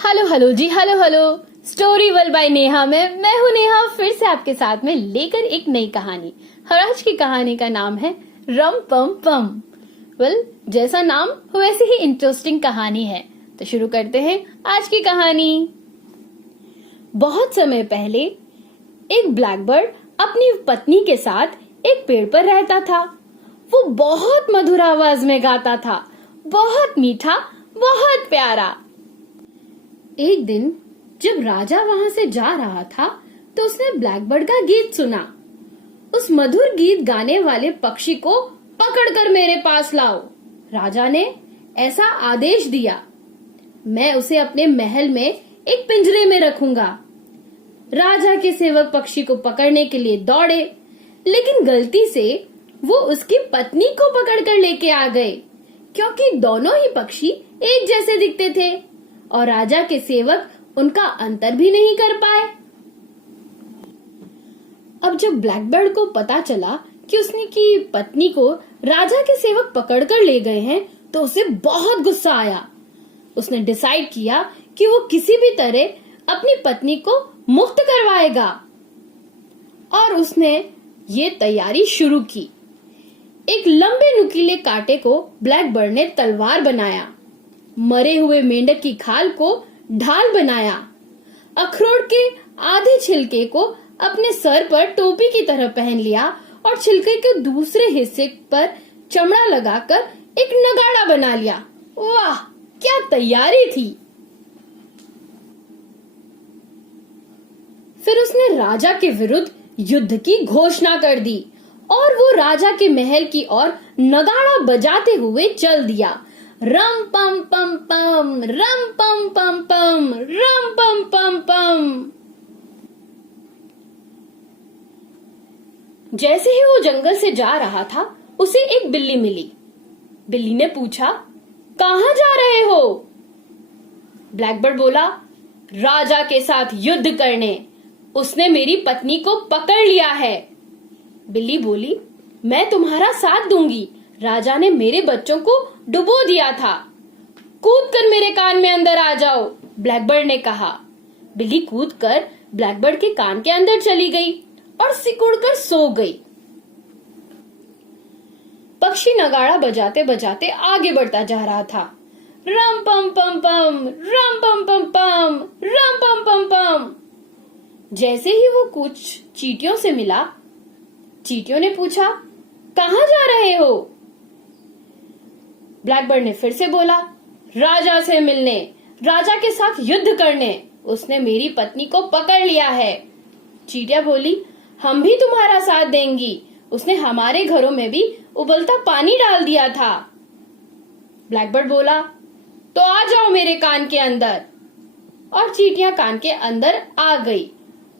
Hello hello ji, hello hello. Story world by Neha में मैं हूँ नेहा, फिर से आपके साथ में लेकर एक नई कहानी। और आज की कहानी का नाम है रम पम पम। जैसा नाम वैसे ही इंटरेस्टिंग कहानी है, तो शुरू करते हैं आज की कहानी। बहुत समय पहले एक ब्लैकबर्ड अपनी पत्नी के साथ एक पेड़ पर रहता था। वो बहुत मधुर आवाज में गाता था, बहुत मीठा, बहुत प्यारा। एक दिन जब राजा वहां से जा रहा था तो उसने ब्लैकबर्ड का गीत सुना। उस मधुर गीत गाने वाले पक्षी को पकड़कर मेरे पास लाओ, राजा ने ऐसा आदेश दिया। मैं उसे अपने महल में एक पिंजरे में रखूंगा। राजा के सेवक पक्षी को पकड़ने के लिए दौड़े, लेकिन गलती से वो उसकी पत्नी को पकड़कर लेके आ गए, क्योंकि दोनों ही पक्षी एक जैसे दिखते थे और राजा के सेवक उनका अंतर भी नहीं कर पाए। अब जब ब्लैकबर्ड को पता चला कि उसने की पत्नी को राजा के सेवक पकड़कर ले गए हैं, तो उसे बहुत गुस्सा आया। उसने डिसाइड किया कि वो किसी भी तरह अपनी पत्नी को मुक्त करवाएगा और उसने ये तैयारी शुरू की। एक लंबे नुकीले कांटे को ब्लैकबर्ड ने तलवार बनाया, मरे हुए मेंढक की खाल को ढाल बनाया, अखरोट के आधे छिलके को अपने सर पर टोपी की तरह पहन लिया और छिलके के दूसरे हिस्से पर चमड़ा लगाकर एक नगाड़ा बना लिया। वाह, क्या तैयारी थी! फिर उसने राजा के विरुद्ध युद्ध की घोषणा कर दी और वो राजा के महल की ओर नगाड़ा बजाते हुए चल दिया। रम पम पम पम, रम पम पम पम, रम पम पम पम। जैसे ही वो जंगल से जा रहा था, उसे एक बिल्ली मिली। बिल्ली ने पूछा, कहाँ जा रहे हो? ब्लैकबर्ड बोला, राजा के साथ युद्ध करने। उसने मेरी पत्नी को पकड़ लिया है। बिल्ली बोली, मैं तुम्हारा साथ दूंगी। राजा ने मेरे बच्चों को डुबो दिया था। कूदकर मेरे कान में अंदर आ जाओ, ब्लैकबर्ड ने कहा। बिल्ली कूदकर ब्लैकबर्ड के कान के अंदर चली गई और सिकुड़कर सो गई। पक्षी नगाड़ा बजाते बजाते आगे बढ़ता जा रहा था। रम पम पम पम, रम पम पम पम, रम पम पम पम। जैसे ही वो कुछ चींटियों से मिला, चींटियों ने पूछा, कहाँ जा रहे हो? ब्लैकबर्ड ने फिर से बोला, राजा से मिलने, राजा के साथ युद्ध करने। उसने मेरी पत्नी को पकड़ लिया है। चींटियां बोली, हम भी तुम्हारा साथ देंगी। उसने हमारे घरों में भी उबलता पानी डाल दिया था। ब्लैकबर्ड बोला, तो आ जाओ मेरे कान के अंदर। और चींटियां कान के अंदर आ गई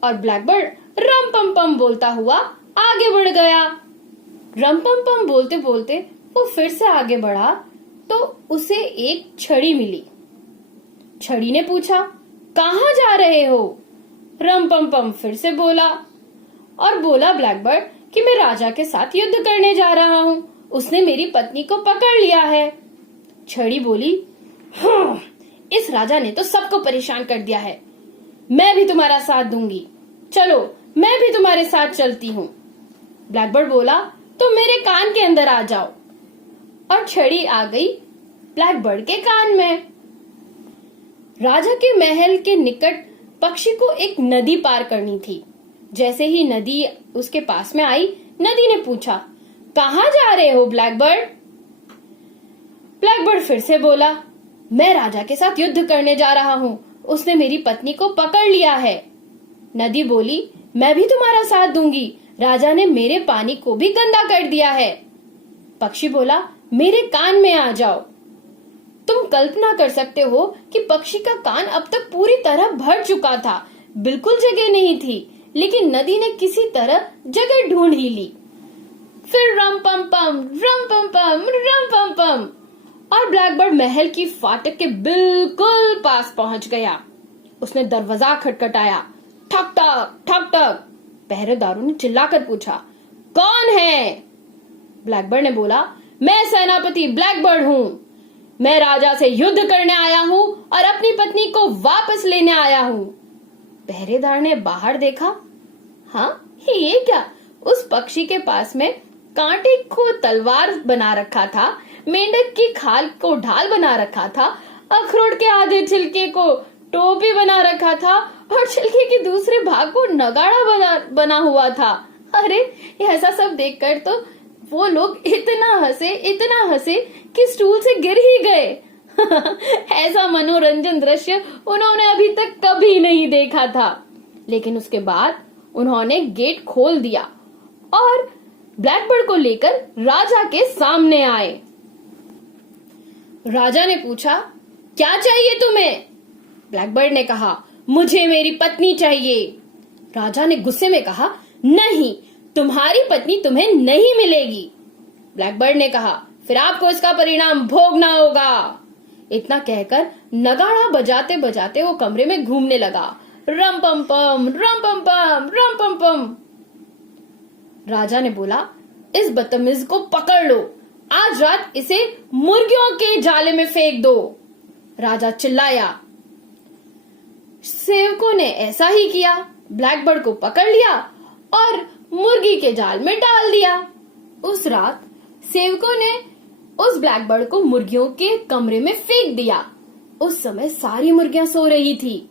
और ब्लैकबर्ड रम पम पम बोलता हुआ आगे बढ़ गया। रम पम पम बोलते बोलते वो फिर से आगे बढ़ा तो उसे एक छड़ी मिली। छड़ी ने पूछा, कहाँ जा रहे हो? रम पम पम फिर से बोला और बोला ब्लैकबर्ड कि मैं राजा के साथ युद्ध करने जा रहा हूँ। उसने मेरी पत्नी को पकड़ लिया है। छड़ी बोली, हाँ, इस राजा ने तो सबको परेशान कर दिया है। मैं भी तुम्हारा साथ दूंगी। चलो, मैं भी तुम्हारे साथ चलती हूँ। ब्लैकबर्ड बोला, तो मेरे कान के अंदर आ जाओ। और छड़ी आ गई ब्लैकबर्ड के कान में। राजा के महल के निकट पक्षी को एक नदी पार करनी थी। जैसे ही नदी उसके पास में आई, नदी ने पूछा, कहाँ जा रहे हो ब्लैकबर्ड? ब्लैकबर्ड फिर से बोला, मैं राजा के साथ युद्ध करने जा रहा हूँ। उसने मेरी पत्नी को पकड़ लिया है। नदी बोली, मैं भी तुम्हारा साथ दूंगी। राजा ने मेरे पानी को भी गंदा कर दिया है। पक्षी बोला, मेरे कान में आ जाओ। तुम कल्पना कर सकते हो कि पक्षी का कान अब तक पूरी तरह भर चुका था। बिल्कुल जगह नहीं थी, लेकिन नदी ने किसी तरह जगह ढूंढ ही ली। फिर रम पम पम, रम पम पम, रम पम पम, और ब्लैकबर्ड महल की फाटक के बिल्कुल पास पहुंच गया। उसने दरवाजा खटखटाया। ठक ठक ठक ठक। पहरेदारों ने चिल्लाकर पूछा, कौन है? ब्लैकबर्ड ने बोला, मैं सेनापति ब्लैकबर्ड हूँ। मैं राजा से युद्ध करने आया हूँ और अपनी तुम्हारी पत्नी को वापस लेने आया हूँ। पहरेदार ने बाहर देखा। हाँ, ये क्या? उस पक्षी के पास में कांटे को तलवार बना रखा था, मेंढक की खाल को ढाल बना रखा था, अखरोट के आधे छिलके को टोपी बना रखा था और छिलके के दूसरे भाग को नगाड़ा बना हुआ था। अरे, ऐसा सब देखकर तो वो लोग इतना हंसे कि स्टूल से गिर ही गए। ऐसा मनोरंजन दृश्य उन्होंने अभी तक कभी नहीं देखा था। लेकिन उसके बाद उन्होंने गेट खोल दिया और ब्लैकबर्ड को लेकर राजा के सामने आए। राजा ने पूछा, क्या चाहिए तुम्हें? ब्लैकबर्ड ने कहा, मुझे मेरी पत्नी चाहिए। राजा ने गुस्से में कहा, नहीं, तुम्हारी पत्नी तुम्हें नहीं मिलेगी। ब्लैकबर्ड ने कहा, फिर आपको इसका परिणाम भोगना होगा। इतना कहकर नगाड़ा बजाते बजाते वो कमरे में घूमने लगा। रम पम पम, रम पम पम, रम पम पम। राजा ने बोला, इस बदतमीज को पकड़ लो, आज रात इसे मुर्गियों के जाले में फेंक दो। राजा चिल्लाया। सेवकों ने ऐसा ही किया, ब्लैकबर्ड को पकड़ लिया और मुर्गी के जाल में डाल दिया। उस रात सेवकों ने उस ब्लैकबर्ड को मुर्गियों के कमरे में फेंक दिया। उस समय सारी मुर्गियां सो रही थी।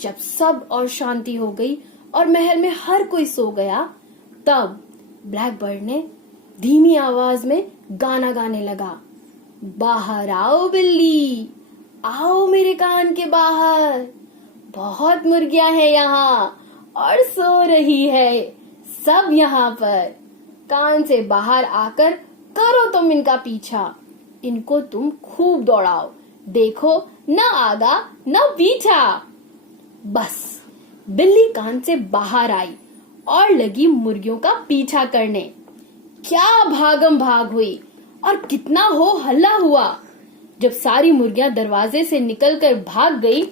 जब सब और शांति हो गई और महल में हर कोई सो गया, तब ब्लैकबर्ड ने धीमी आवाज में गाना गाने लगा। बाहर आओ बिल्ली, आओ मेरे कान के बाहर, बहुत मुर्गियां हैं यहाँ और सो रही है सब यहाँ पर। कान से बाहर आकर करो तुम इनका पीछा, इनको तुम खूब दौड़ाओ, देखो न आगा न पीछा। बस बिल्ली कान से बाहर आई और लगी मुर्गियों का पीछा करने। क्या भागम भाग हुई और कितना हो हल्ला हुआ। जब सारी मुर्गियां दरवाजे से निकलकर भाग गई,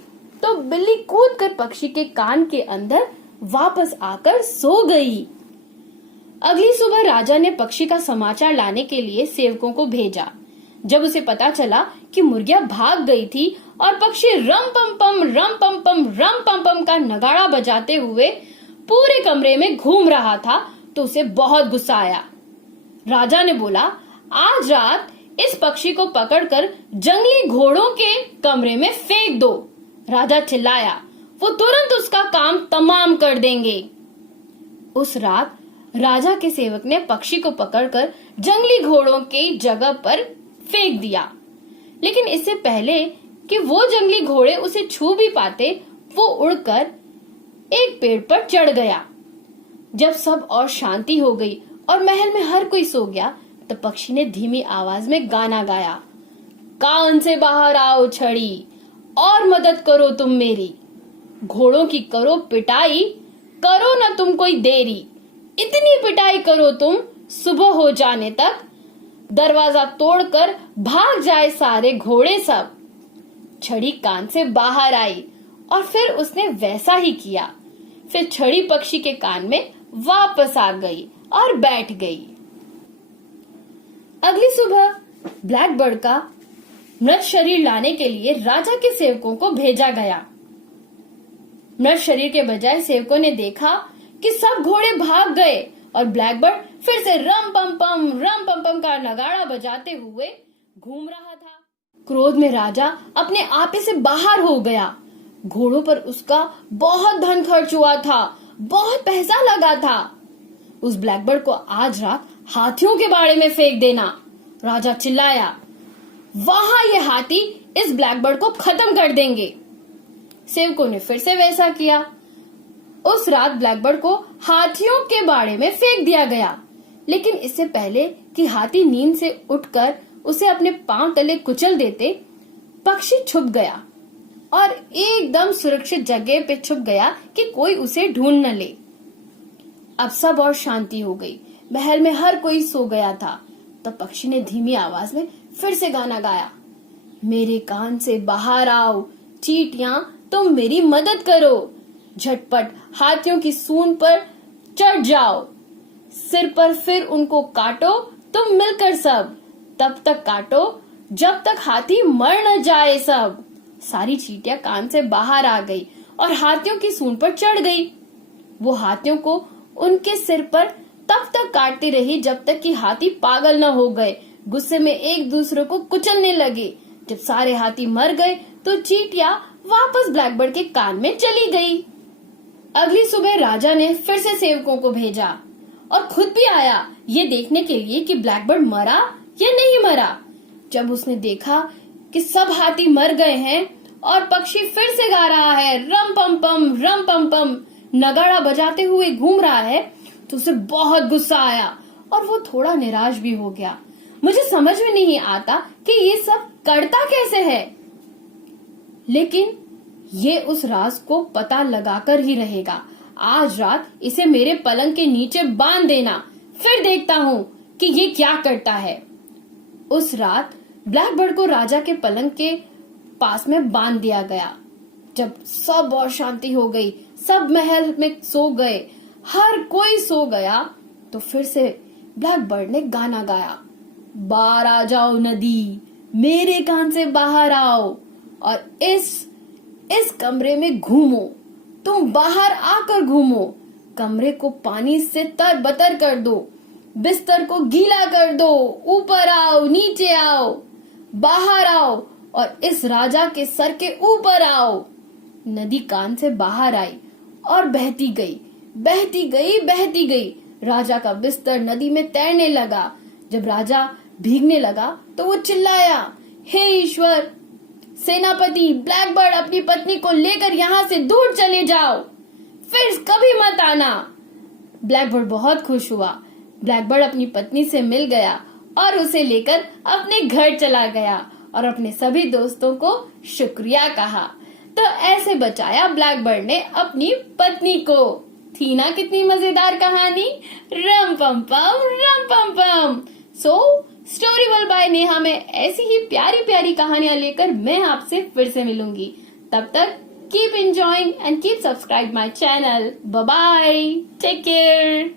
तो बिल्ली कूदकर पक्षी के कान के अंदर वापस आकर सो गई। अगली सुबह राजा ने पक्षी का समाचार लाने के लिए सेवकों को भेजा। जब उसे पता चला कि मुर्गियां भाग गई थी और पक्षी रम पम पम, रम पम पम, रम पम पम का नगाड़ा बजाते हुए पूरे कमरे में घूम रहा था, तो उसे बहुत गुस्सा आया। राजा ने बोला, आज रात इस पक्षी को पकड़कर जंगली घोड़ों के कमरे में फेंक दो। राजा चिल्लाया, वो तुरंत उसका काम तमाम कर देंगे। उस रात राजा के सेवक ने पक्षी को पकड़कर जंगली घोड़ों की जगह पर फेंक दिया। लेकिन इससे पहले कि वो जंगली घोड़े उसे छू भी पाते, वो उड़कर एक पेड़ पर चढ़ गया। जब सब और शांति हो गई और महल में हर कोई सो गया, तब पक्षी ने धीमी आवाज में गाना गाया। कान से बाहर आओ छड़ी और मदद करो तुम मेरी, घोड़ों की करो पिटाई, करो न तुम कोई देरी, इतनी पिटाई करो तुम सुबह हो जाने तक, दरवाजा तोड़कर भाग जाए सारे घोड़े सब। छड़ी कान से बाहर आई और फिर उसने वैसा ही किया। फिर छड़ी पक्षी के कान में वापस आ गई और बैठ गई। अगली सुबह ब्लैकबर्ड का मृत शरीर लाने के लिए राजा के सेवकों को भेजा गया। मृत शरीर के बजाय सेवकों ने देखा कि सब घोड़े भाग गए और ब्लैकबर्ड फिर से रम पम पम का नगाड़ा बजाते हुए घूम रहा था। क्रोध में राजा अपने आपे से बाहर हो गया। घोड़ों पर उसका बहुत धन खर्च हुआ था, बहुत पैसा लगा था। उस ब्लैकबर्ड को आज रात हाथियों के बाड़े में फेंक देना। राजा चिल्लाया, वहां ये हाथी इस ब्लैकबर्ड को खत्म कर देंगे। सेवकों ने फिर से वैसा किया। उस रात ब्लैकबर्ड को हाथियों के बाड़े में फेंक दिया गया। लेकिन इससे पहले कि हाथी नींद से उठकर उसे अपने पांव तले कुचल देते, पक्षी छुप गया और एकदम सुरक्षित जगह पे छुप गया कि कोई उसे ढूंढ न ले। अब सब और शांति हो गई। महल में हर कोई सो गया था। तब पक्षी ने धीमी आवाज में फिर से गाना गाया। मेरे कान से बाहर आओ चींटियां, तुम मेरी मदद करो। झटपट हाथियों की सूंड पर चढ़ जाओ, सिर पर फिर उनको काटो तुम मिलकर सब। तब तक काटो जब तक हाथी मर न जाए सब। सारी चींटियां कान से बाहर आ गई और हाथियों की सूंड पर चढ़ गई। वो हाथियों को उनके सिर पर तब तक काटती रही जब तक कि हाथी पागल न हो गए। गुस्से में एक दूसरे को कुचलने लगे। जब सारे हाथी मर गए तो चींटियां वापस ब्लैकबर्ड के कान में चली गई। अगली सुबह राजा ने फिर से सेवकों को भेजा और खुद भी आया ये देखने के लिए कि ब्लैकबर्ड मरा या नहीं मरा। जब उसने देखा कि सब हाथी मर गए हैं और पक्षी फिर से गा रहा है, रम पम पम नगाड़ा बजाते हुए घूम रहा है, तो उसे बहुत गुस्सा आया और वो थोड़ा निराश भी हो गया। मुझे समझ में नहीं आता कि ये सब करता कैसे है, लेकिन ये उस राज को पता लगाकर ही रहेगा। आज रात इसे मेरे पलंग के नीचे बांध देना, फिर देखता हूँ कि ये क्या करता है। उस रात ब्लैकबर्ड को राजा के पलंग के पास में बांध दिया गया। जब सब और शांति हो गई, सब महल में सो गए, हर कोई सो गया, तो फिर से ब्लैकबर्ड ने गाना गाया, बाहर आ जाओ नदी, मेरे कान से बाहर आओ और इस कमरे में घूमो। तुम बाहर आकर घूमो, कमरे को पानी से तरबतर कर दो, बिस्तर को गीला कर दो, ऊपर आओ, नीचे आओ, बाहर आओ और इस राजा के सर के ऊपर आओ। नदी कान से बाहर आई और बहती गई, बहती गई, बहती गई। राजा का बिस्तर नदी में तैरने लगा। जब राजा भीगने लगा तो वो चिल्लाया, हे ईश्वर, सेनापति ब्लैकबर्ड अपनी पत्नी को लेकर यहाँ से दूर चले जाओ, फिर कभी मत आना। ब्लैकबर्ड बहुत खुश हुआ। ब्लैकबर्ड अपनी पत्नी से मिल गया और उसे लेकर अपने घर चला गया और अपने सभी दोस्तों को शुक्रिया कहा। तो ऐसे बचाया ब्लैकबर्ड ने अपनी पत्नी को। थी ना कितनी मजेदार कहानी, रम पम पम। So story world by Neha में ऐसी ही प्यारी प्यारी कहानियां लेकर मैं आपसे फिर से मिलूंगी। तब तक keep enjoying and keep subscribe my channel. Bye bye, take care.